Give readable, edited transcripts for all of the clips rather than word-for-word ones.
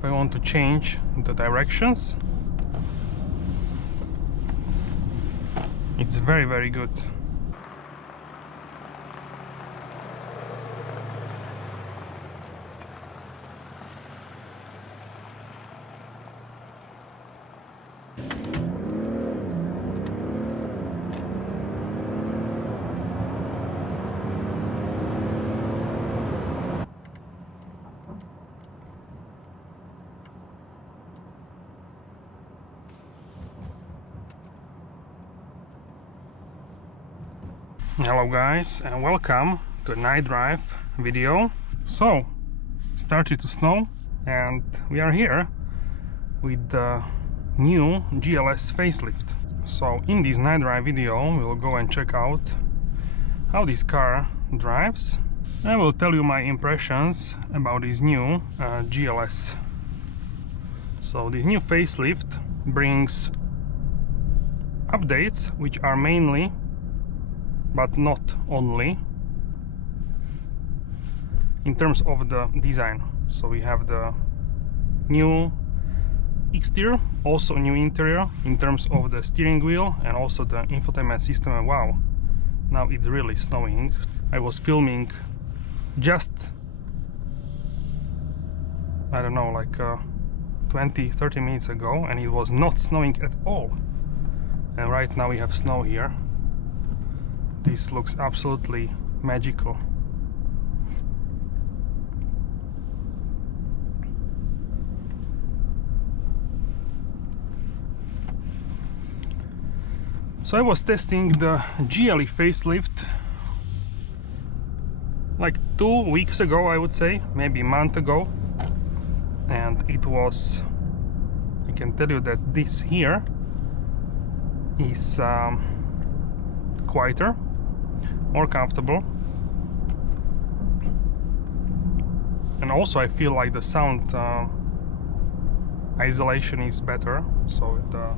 if I want to change the directions, it's very, very good. Hello guys, and welcome to a night drive video. So, it started to snow and we are here with the new GLS facelift. So in this night drive video we'll go and check out how this car drives. I will tell you my impressions about this new GLS. So this new facelift brings updates which are mainly, but not only, in terms of the design. So we have the new exterior, also new interior in terms of the steering wheel and also the infotainment system. And wow, now it's really snowing. I was filming just, I don't know, like 20-30 minutes ago, and it was not snowing at all, and right now we have snow here. This looks absolutely magical. So I was testing the GLE facelift like 2 weeks ago, I would say, maybe a month ago, and it was, I can tell you that this here is quieter, more comfortable, and also I feel like the sound isolation is better, so the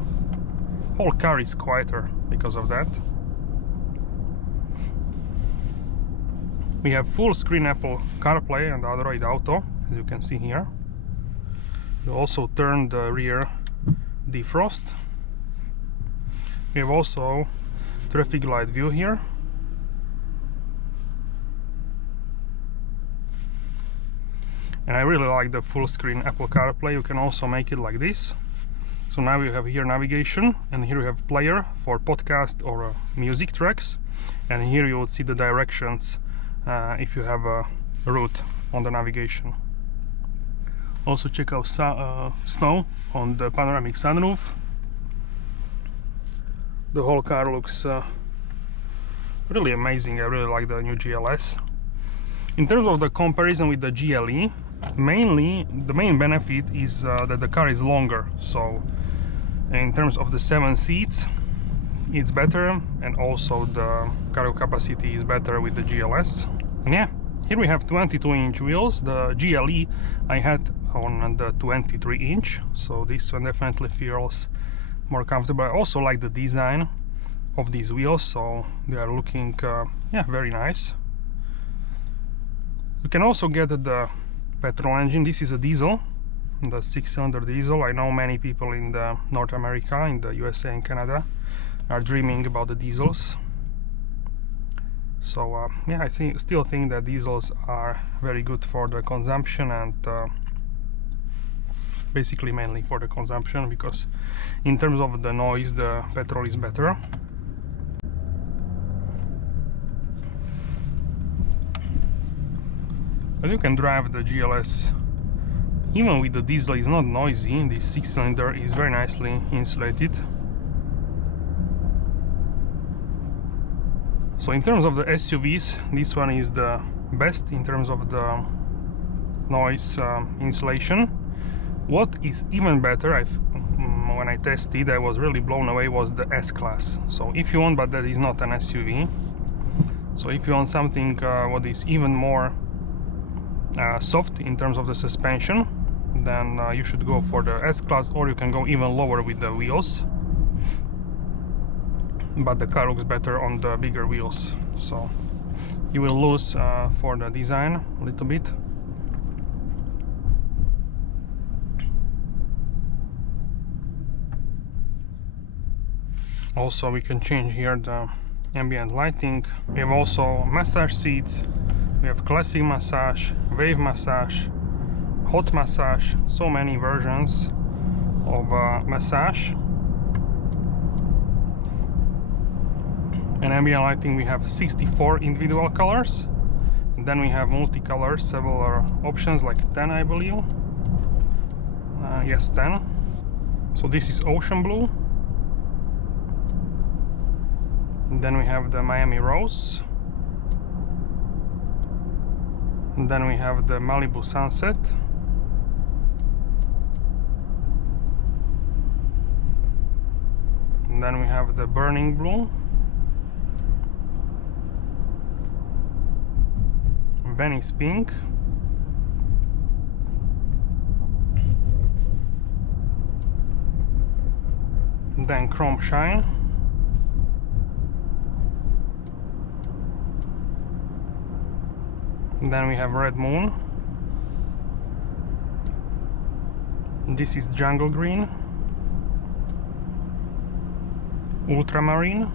whole car is quieter because of that. We have full screen Apple CarPlay and Android Auto, as you can see here. You also turn the rear defrost. We have also traffic light view here. And I really like the full screen Apple CarPlay. You can also make it like this. So now you have here navigation, and here you have player for podcast or music tracks, and here you will see the directions if you have a route on the navigation. Also check out snow on the panoramic sunroof. The whole car looks really amazing. I really like the new GLS. In terms of the comparison with the GLE, mainly the main benefit is that the car is longer. So in terms of the 7 seats, it's better, and also the cargo capacity is better with the GLS. And yeah, here we have 22-inch wheels. The GLE I had on the 23-inch, so this one definitely feels more comfortable. I also like the design of these wheels, so they are looking yeah, very nice. You can also get the petrol engine. This is a diesel, the 6-cylinder diesel. I know many people in the North America, in the USA and Canada, are dreaming about the diesels. So yeah, I still think that diesels are very good for the consumption, and basically mainly for the consumption, because in terms of the noise the petrol is better. But you can drive the GLS even with the diesel. Is not noisy. This 6-cylinder is very nicely insulated. So in terms of the SUVs, this one is the best in terms of the noise insulation. What is even better, when I tested, I was really blown away, was the S-Class. So if you want, but that is not an SUV, so if you want something what is even more soft in terms of the suspension, then you should go for the S-Class, or you can go even lower with the wheels, but the car looks better on the bigger wheels. So you will lose for the design a little bit. Also we can change here the ambient lighting. We have also massage seats. We have classic massage, wave massage, hot massage, so many versions of massage. And ambient lighting, we have 64 individual colors. And then we have multicolor, several options, like 10 I believe. Yes, 10. So this is ocean blue. And then we have the Miami Rose. And then we have the Malibu Sunset. And then we have the Burning Blue. Venice Pink. Then Chrome Shine. And then we have Red Moon. This is Jungle Green. Ultramarine.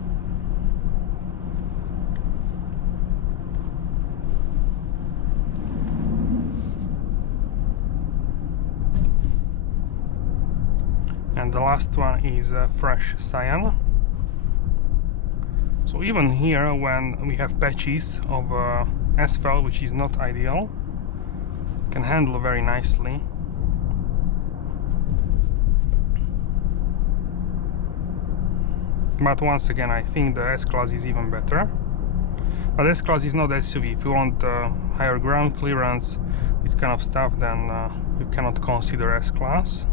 And the last one is Fresh Cyan. So even here, when we have patches of asphalt, which is not ideal, it can handle very nicely. But once again, I think the S-Class is even better. But S-Class is not SUV. If you want higher ground clearance, this kind of stuff, then you cannot consider S-Class.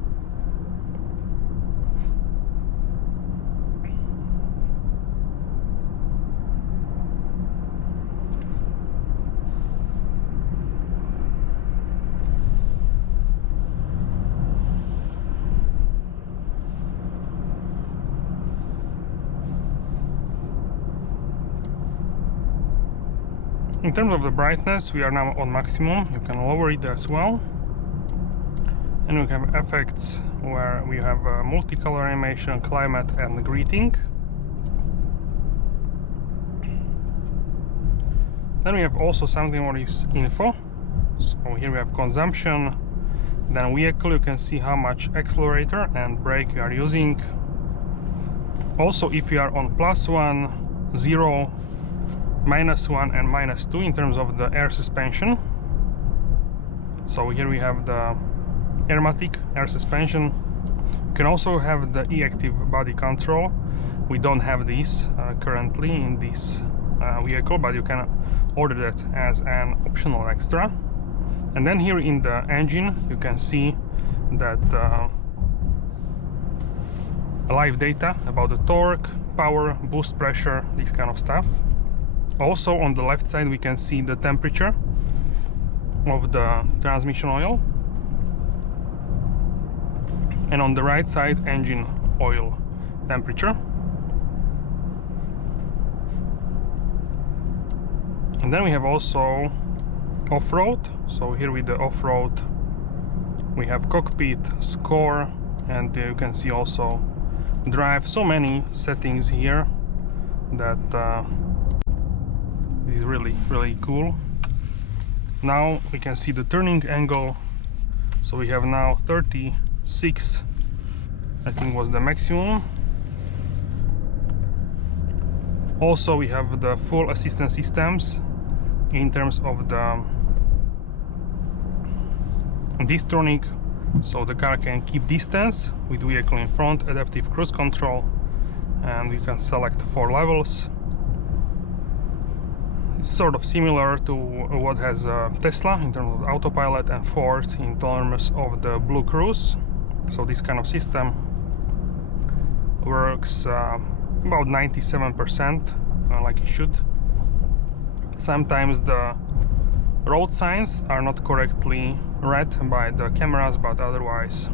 In terms of the brightness, we are now on maximum. You can lower it as well. And we have effects where we have multicolor animation, climate, and greeting. Then we have also something what is info. So here we have consumption, then vehicle, you can see how much accelerator and brake you are using. Also, if you are on +1, 0, -1 and -2 in terms of the air suspension. So here we have the Airmatic air suspension. You can also have the e-active body control. We don't have this currently in this vehicle, but you can order that as an optional extra. And then here in the engine you can see that live data about the torque, power, boost pressure, this kind of stuff. Also on the left side we can see the temperature of the transmission oil, and on the right side engine oil temperature. And then we have also off-road. So here with the off-road we have cockpit, score, and you can see also drive. So many settings here that is really cool. Now we can see the turning angle. So we have now 36, I think was the maximum. Also we have the full assistance systems in terms of the distronic, so the car can keep distance with vehicle in front, adaptive cruise control, and you can select 4 levels. It's sort of similar to what has Tesla in terms of autopilot, and Ford in terms of the Blue Cruise. So this kind of system works about 97% like it should. Sometimes the road signs are not correctly read by the cameras, but otherwise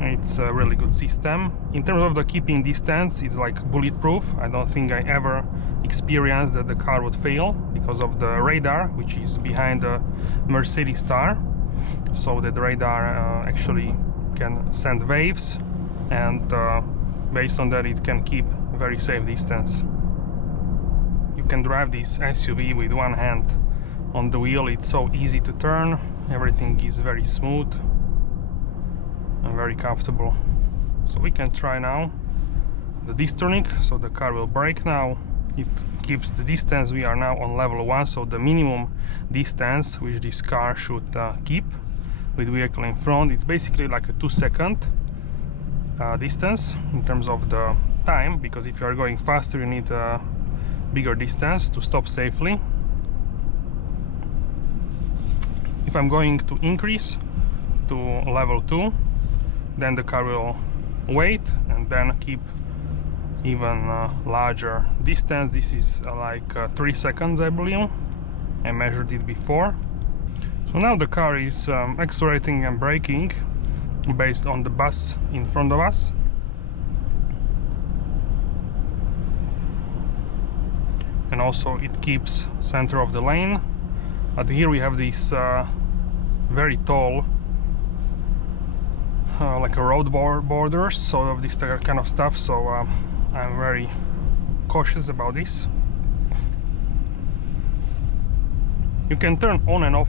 it's a really good system. In terms of the keeping distance, it's like bulletproof. I don't think I ever experienced that the car would fail because of the radar, which is behind the Mercedes star, so that the radar actually can send waves, and based on that it can keep a very safe distance. You can drive this SUV with one hand on the wheel. It's so easy to turn, everything is very smooth and very comfortable. So we can try now the distonic, so the car will brake now. It keeps the distance. We are now on level 1, so the minimum distance which this car should keep with vehicle in front, it's basically like a 2-second distance in terms of the time, because if you are going faster you need a bigger distance to stop safely. If I'm going to increase to level 2, then the car will wait and then keep even larger distance. This is like 3 seconds, I believe. I measured it before. So now the car is accelerating and braking based on the bus in front of us. And also it keeps center of the lane. But here we have this very tall like a road borders, sort of this kind of stuff, so I'm very cautious about this. You can turn on and off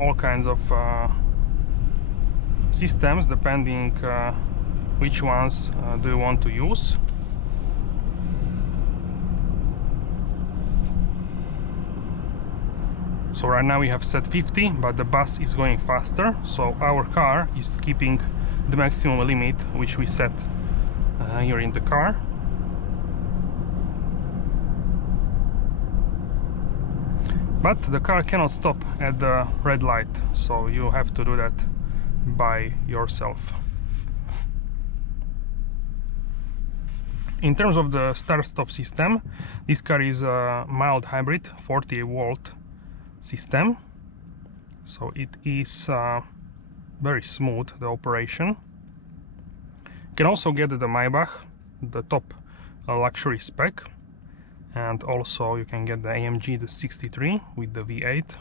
all kinds of systems depending which ones do you want to use. So right now we have set 50, but the bus is going faster, so our car is keeping the maximum limit which we set here in the car. But the car cannot stop at the red light, so you have to do that by yourself. In terms of the start-stop system, this car is a mild hybrid 48-volt system, so it is very smooth, the operation. You can also get the Maybach, the top luxury spec, and also you can get the AMG, the 63 with the V8.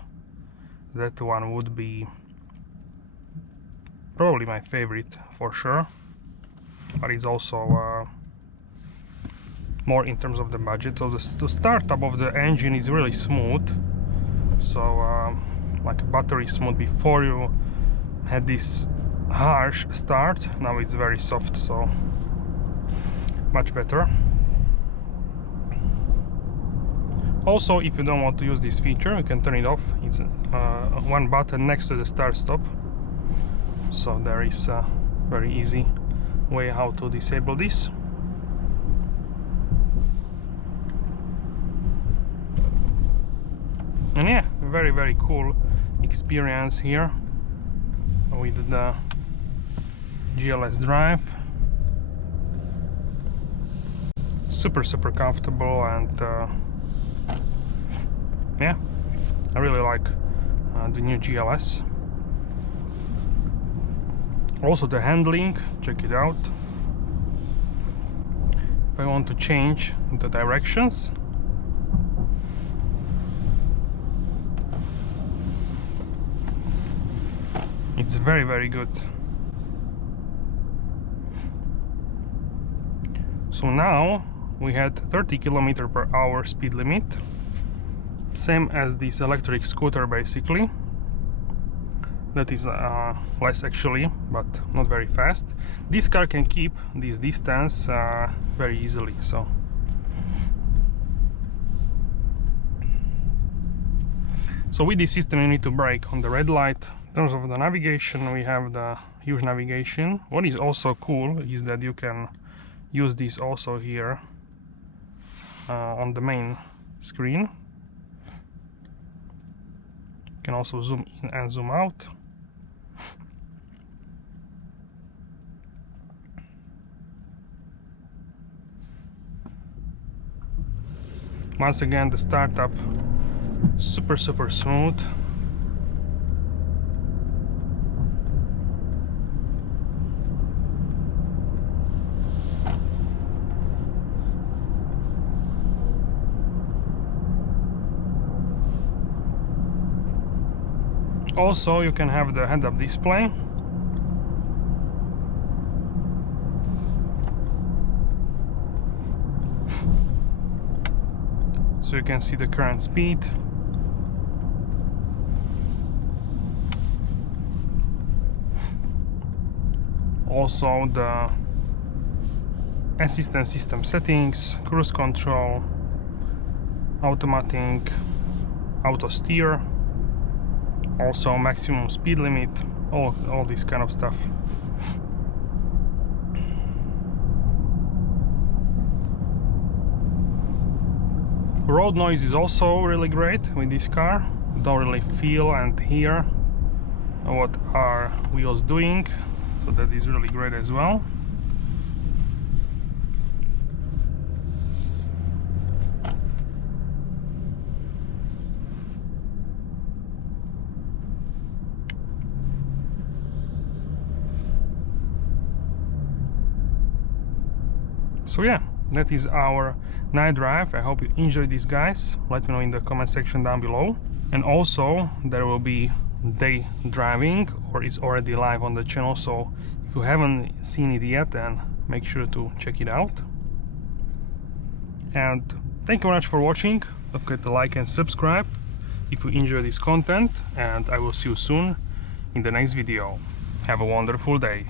That one would be probably my favorite for sure, but it's also more in terms of the budget. So the startup of the engine is really smooth, so like buttery smooth. Before you had this harsh start, now it's very soft, so much better. Also, if you don't want to use this feature, you can turn it off. It's one button next to the start-stop, so there is a very easy way how to disable this. And yeah, very cool experience here with the GLS Drive. Super comfortable, and yeah, I really like the new GLS. Also the handling, check it out. If I want to change the directions, it's very good. So now we had 30 km/h speed limit, same as this electric scooter basically. That is less actually, but not very fast. This car can keep this distance very easily. So with this system you need to brake on the red light. In terms of the navigation, we have the huge navigation. What is also cool is that you can use this also here on the main screen. You can also zoom in and zoom out. Once again, the startup super smooth. Also, you can have the head-up display. so you can see the current speed. Also the assistance system settings, cruise control, automatic, auto steer, also maximum speed limit, all this kind of stuff. Road noise is also really great with this car. Don't really feel and hear what our wheels doing, so that is really great as well. So yeah, that is our night drive. I hope you enjoyed this, guys. Let me know in the comment section down below. And also there will be day driving, or is already live on the channel, so if you haven't seen it yet, then make sure to check it out. And thank you very much for watching. Don't forget to like and subscribe if you enjoy this content, and I will see you soon in the next video. Have a wonderful day.